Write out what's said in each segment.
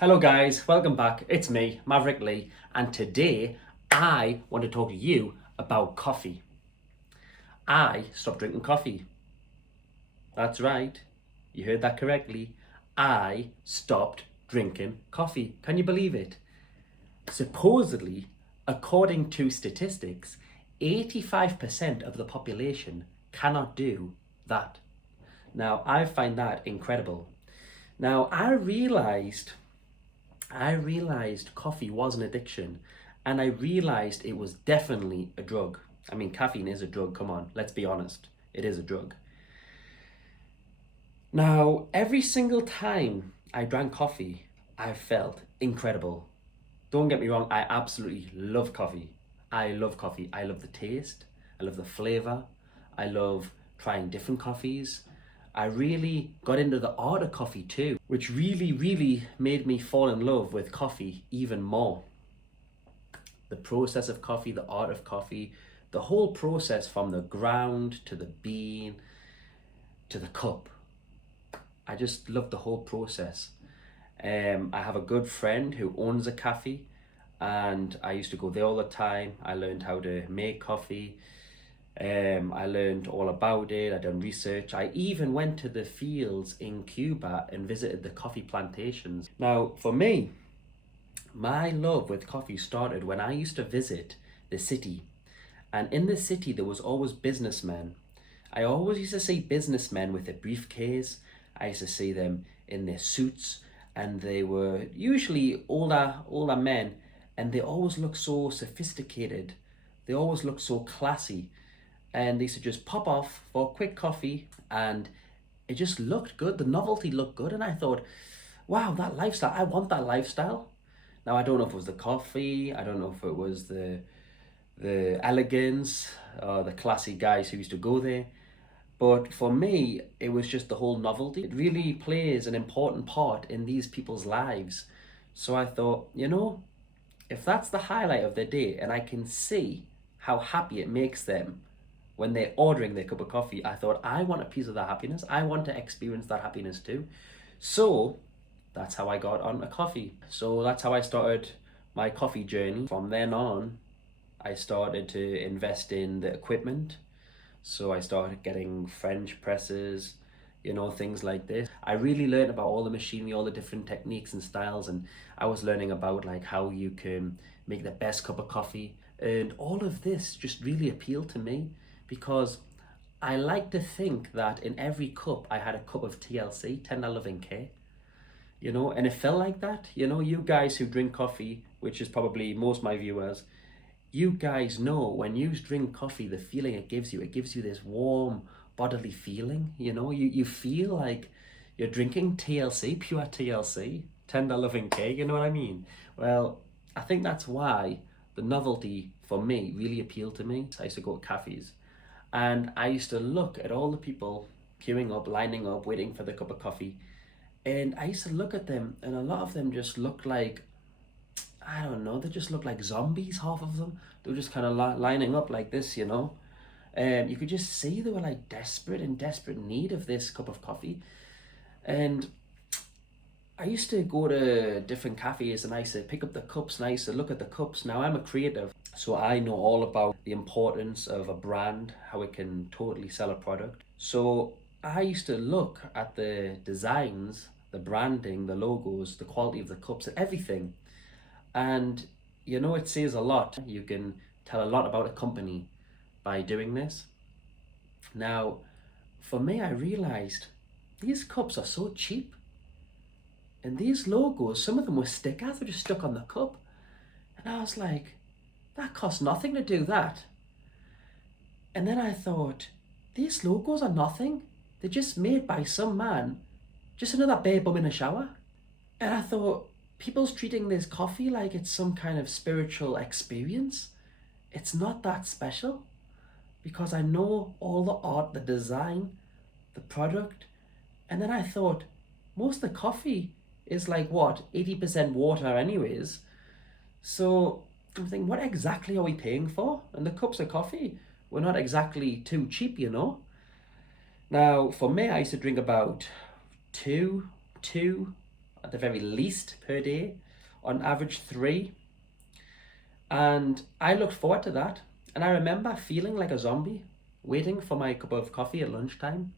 Hello guys, welcome back. It's me, Maverick Lee, and today I want to talk to you about coffee. I stopped drinking coffee. That's right, you heard that correctly. I stopped drinking coffee. Can you believe it? Supposedly, according to statistics, 85% of the population cannot do that. Now, I find that incredible. Now, I realized coffee was an addiction, and I realized it was definitely a drug. I mean, caffeine is a drug, come on, let's be honest. It is a drug. Now, every single time I drank coffee, I felt incredible. Don't get me wrong, I absolutely love coffee. I love coffee. I love the taste, I love the flavor, I love trying different coffees. I really got into the art of coffee too, which really made me fall in love with coffee even more. The process of coffee, the art of coffee, the whole process from the ground to the bean to the cup. I just love the whole process. I have a good friend who owns a cafe, and I used to go there all the time. I learned how to make coffee. I learned all about it. I done research. I even went to the fields in Cuba and visited the coffee plantations. Now, for me, my love with coffee started when I used to visit the city. And in the city, there was always businessmen. I always used to see businessmen with a briefcase. I used to see them in their suits, and they were usually older men, and they always looked so sophisticated. They always looked so classy, and they used to just pop off for a quick coffee, and it just looked good. The novelty looked good, and I thought, wow, that lifestyle, I want that lifestyle. Now, I don't know if it was the coffee, I don't know if it was the elegance or the classy guys who used to go there. But for me, it was just the whole novelty. It really plays an important part in these people's lives. So I thought, if that's the highlight of their day and I can see how happy it makes them when they're ordering their cup of coffee, I thought, I want a piece of that happiness. I want to experience that happiness too. So that's how I got on a coffee. So that's how I started my coffee journey. From then on, I started to invest in the equipment. So I started getting French presses, things like this. I really learned about all the machinery, all the different techniques and styles, and I was learning about like how you can make the best cup of coffee. And all of this just really appealed to me because I like to think that in every cup I had a cup of TLC, tender loving care, and it felt like that. You guys who drink coffee, which is probably most of my viewers, you guys know when you drink coffee, the feeling it gives you this warm bodily feeling. You feel like you're drinking TLC, pure TLC, tender loving care. You know what I mean? Well, I think that's why the novelty for me really appealed to me. I used to go to cafes, and I used to look at all the people queuing up, lining up, waiting for the cup of coffee, and I used to look at them, and a lot of them just looked like, I don't know, they just looked like zombies, half of them. They were just kind of lining up like this. You could just see they were like in desperate need of this cup of coffee. And I used to go to different cafes, and I used to pick up the cups and I used to look at the cups. Now, I'm a creative, so I know all about the importance of a brand, how it can totally sell a product. So I used to look at the designs, the branding, the logos, the quality of the cups, and everything. And it says a lot. You can tell a lot about a company by doing this. Now, for me, I realized these cups are so cheap. And these logos, some of them were stickers, they were just stuck on the cup. And I was like, that costs nothing to do that. And then I thought, these logos are nothing. They're just made by some man, just another bare bum in a shower. And I thought, people's treating this coffee like it's some kind of spiritual experience. It's not that special, because I know all the art, the design, the product. And then I thought, most of the coffee is like what, 80% water anyways. So I'm thinking, what exactly are we paying for? And the cups of coffee were not exactly too cheap. Now, for me, I used to drink about two at the very least per day, on average 3. And I looked forward to that. And I remember feeling like a zombie, waiting for my cup of coffee at lunchtime.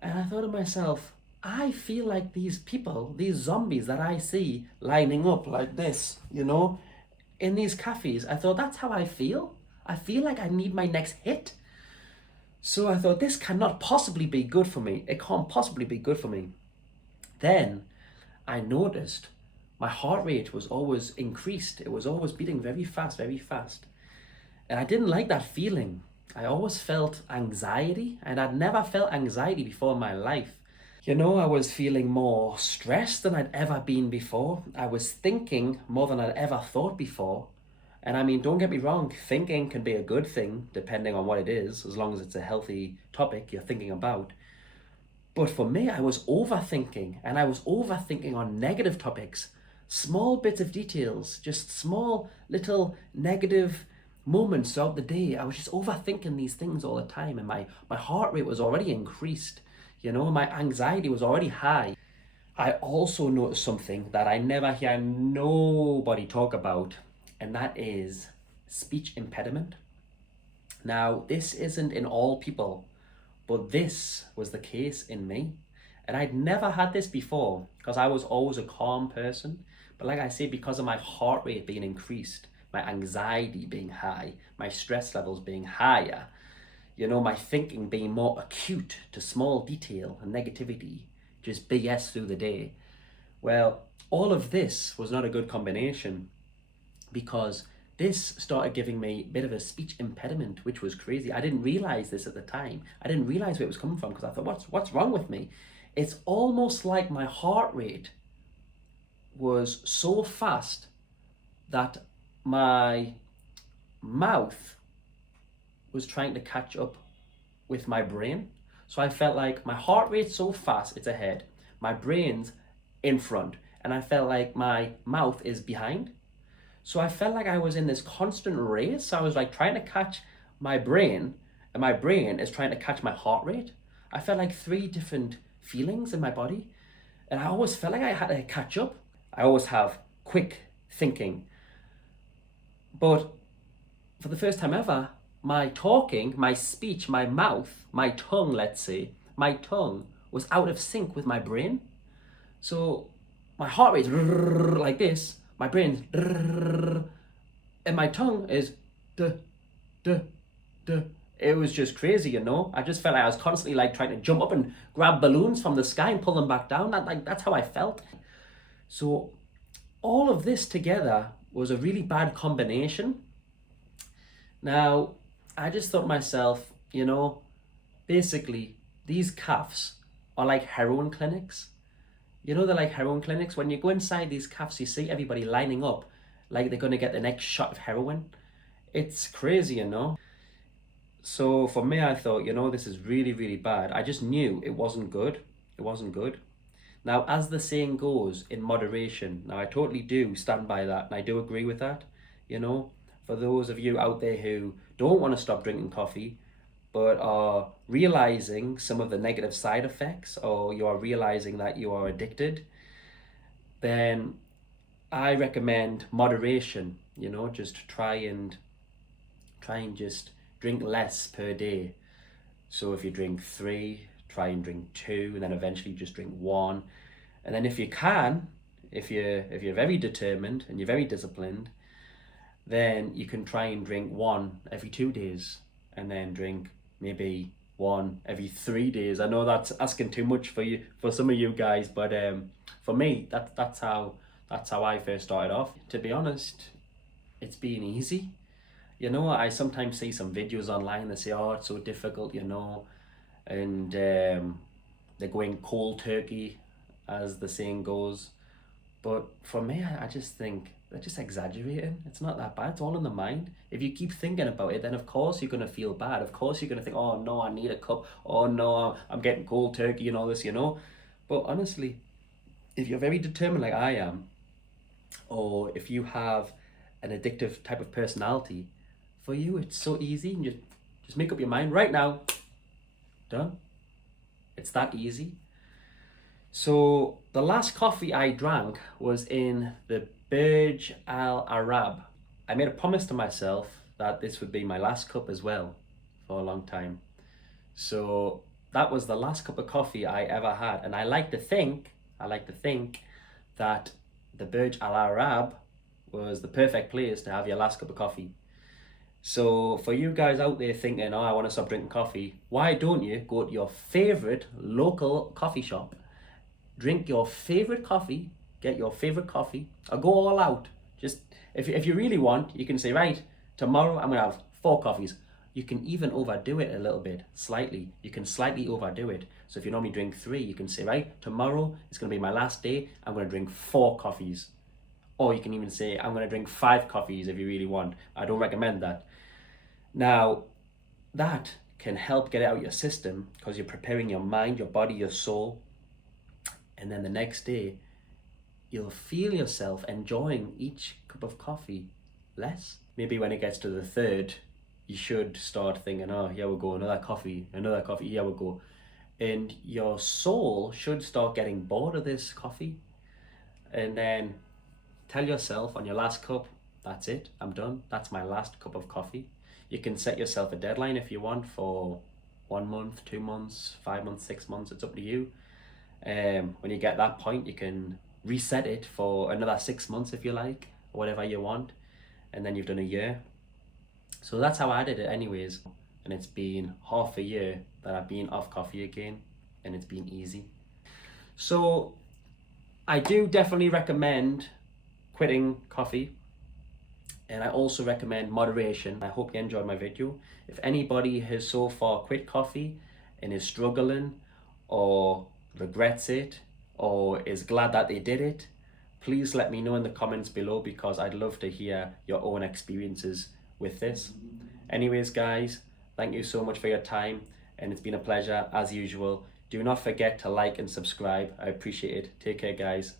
And I thought to myself, I feel like these people, these zombies that I see lining up like this, in these cafes. I thought, that's how I feel. I feel like I need my next hit. So I thought, this cannot possibly be good for me. It can't possibly be good for me. Then I noticed my heart rate was always increased. It was always beating very fast, very fast. And I didn't like that feeling. I always felt anxiety, and I'd never felt anxiety before in my life. I was feeling more stressed than I'd ever been before. I was thinking more than I'd ever thought before. And I mean, don't get me wrong, thinking can be a good thing depending on what it is, as long as it's a healthy topic you're thinking about. But for me, I was overthinking, and I was overthinking on negative topics, small bits of details, just small little negative moments throughout the day. I was just overthinking these things all the time, and my heart rate was already increased. My anxiety was already high. I also noticed something that I never hear nobody talk about, and that is speech impediment. Now, this isn't in all people, but this was the case in me. And I'd never had this before because I was always a calm person. But like I say, because of my heart rate being increased, my anxiety being high, my stress levels being higher, my thinking being more acute to small detail and negativity, just BS through the day. Well, all of this was not a good combination because this started giving me a bit of a speech impediment, which was crazy. I didn't realize this at the time. I didn't realize where it was coming from because I thought, what's wrong with me? It's almost like my heart rate was so fast that my mouth was trying to catch up with my brain. So I felt like my heart rate's so fast, it's ahead. My brain's in front. And I felt like my mouth is behind. So I felt like I was in this constant race. I was like trying to catch my brain, and my brain is trying to catch my heart rate. I felt like 3 different feelings in my body. And I always felt like I had to catch up. I always have quick thinking. But for the first time ever, my talking, my speech, my mouth, my tongue, let's say, my tongue was out of sync with my brain. So my heart rate's like this, my brain's and my tongue is duh, duh, duh. It was just crazy, I just felt like I was constantly like trying to jump up and grab balloons from the sky and pull them back down. That's how I felt. So all of this together was a really bad combination. Now, I just thought to myself, basically, these cafes are like heroin clinics. They're like heroin clinics. When you go inside these cafes, you see everybody lining up like they're going to get the next shot of heroin. It's crazy, So for me, I thought, this is really, really bad. I just knew it wasn't good. It wasn't good. Now, as the saying goes, in moderation. Now, I totally do stand by that, and I do agree with that, For those of you out there who don't want to stop drinking coffee, but are realizing some of the negative side effects, or you are realizing that you are addicted, then I recommend moderation, just try and just drink less per day. So if you drink 3, try and drink 2, and then eventually just drink 1. And then if you can, if you're very determined and you're very disciplined, then you can try and drink 1 every 2 days, and then drink maybe 1 every 3 days. I know that's asking too much for some of you guys, but for me, that's how I first started off. To be honest, it's been easy. I sometimes see some videos online that say, oh, it's so difficult, and they're going cold turkey, as the saying goes. But for me, I just think they're just exaggerating. It's not that bad. It's all in the mind. If you keep thinking about it, then of course you're going to feel bad. Of course you're going to think, oh no, I need a cup. Oh no, I'm getting cold turkey and all this, But honestly, if you're very determined like I am, or if you have an addictive type of personality, for you it's so easy. You just make up your mind right now. Done. It's that easy. So the last coffee I drank was in the Burj Al Arab. I made a promise to myself that this would be my last cup as well for a long time. So that was the last cup of coffee I ever had, and I like to think that the Burj Al Arab was the perfect place to have your last cup of coffee. So for you guys out there thinking, oh, I want to stop drinking coffee, why don't you go to your favorite local coffee shop, drink your favorite coffee, get your favorite coffee, or go all out. Just if you really want, you can say, right, tomorrow I'm gonna have 4 coffees. You can even overdo it a little bit, slightly. You can slightly overdo it. So if you normally drink 3, you can say, right, tomorrow is gonna be my last day. I'm gonna drink 4 coffees. Or you can even say, I'm gonna drink 5 coffees if you really want. I don't recommend that. Now, that can help get it out your system because you're preparing your mind, your body, your soul, and then the next day you'll feel yourself enjoying each cup of coffee less. Maybe when it gets to the third, you should start thinking, oh, here we go, another coffee, here we go. And your soul should start getting bored of this coffee. And then tell yourself on your last cup, that's it, I'm done. That's my last cup of coffee. You can set yourself a deadline if you want for 1 month, 2 months, 5 months, 6 months, it's up to you. When you get that point, you can reset it for another 6 months if you like, or whatever you want, and then you've done a year. So that's how I did it, anyways. And it's been half a year that I've been off coffee again, and it's been easy. So I do definitely recommend quitting coffee, and I also recommend moderation. I hope you enjoyed my video. If anybody has so far quit coffee and is struggling or regrets it or is glad that they did it, please let me know in the comments below because I'd love to hear your own experiences with this. Anyways, guys, thank you so much for your time, and it's been a pleasure as usual. Do not forget to like and subscribe. I appreciate it. Take care, guys.